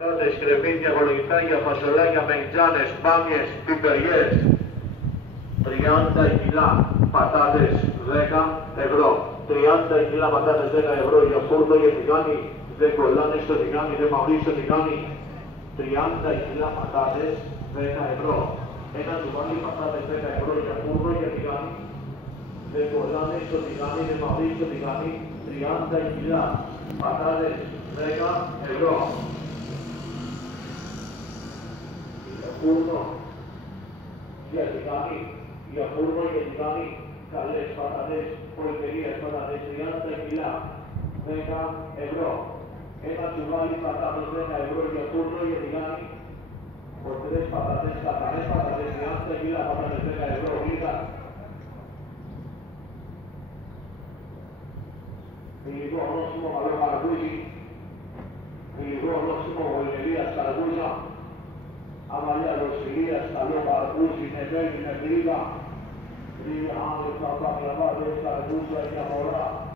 Πατάτες, κρεμμύδια, κολοκυθάκια, φασολάκια, μεϊτζάνες, μπάμιες, πιπεριές. 30 κιλά πατάτες 10 ευρώ. 30 κιλά πατάτες 10 ευρώ για φούρνο, για τηγάνι. Δεν κολλάνε στο τηγάνι, δεν μαγνεί στο τηγάνι. 30 κιλά πατάτες 10 ευρώ. Ένα τσουβάλι πατάτες 10 ευρώ για φούρνο, για τηγάνι. Δεν κολλάνε στο τηγάνι, δεν μαγνεί στο τηγάνι. 30 κιλά πατάτες 10 ευρώ. Για φούρνο, για τηγάνι. Για φούρνο, για τηγάνι, καλές πατατές, πολυτερίες πατατές, 30 κιλά, 10 ευρώ. Ένα τσουβάλι πατάτες 10 ευρώ για φούρνο, για τηγάνι, πολυτερίες πατατές, καθαρές πατατές, 30 κιλά πατάτες 10 ευρώ, λίγα. Υλικό ονόσημο καλό καρπούζι, υλικό ονόσημο πολυτερίας καρπούζα, αμαλιά ροσφυλίας, καλό καρπούζι, νεβέλη, νευρίδα. Άλλοι θα τα κλαβάτε στα ρούζα για μωρά.